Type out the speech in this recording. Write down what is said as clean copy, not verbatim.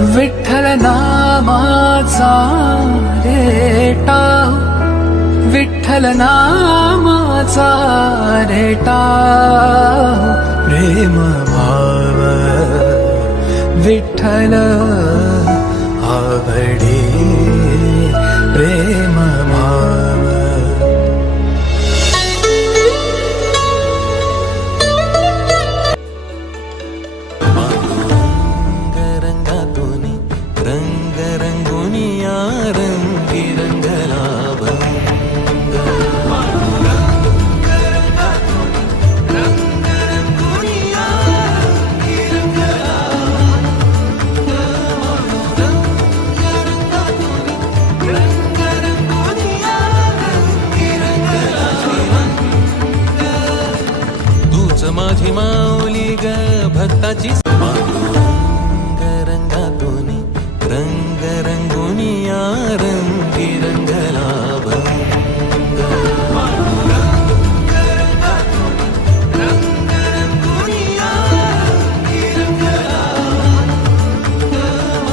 विठ्ठल नामाचा रेटा, विठ्ठल नामाचा रेटा, प्रेम भाव विठ्ठल आवडे, प्रेम भाव. रंगातून रंग रंगुनिया रंगी रंगला भंग. रंग रंगुनिया रंगी रंगला रंग रंगुनिया रंगी रंगला भंग. तूच माझी माऊली ग भक्ताची. रंग रंगुनिया रंगी रंग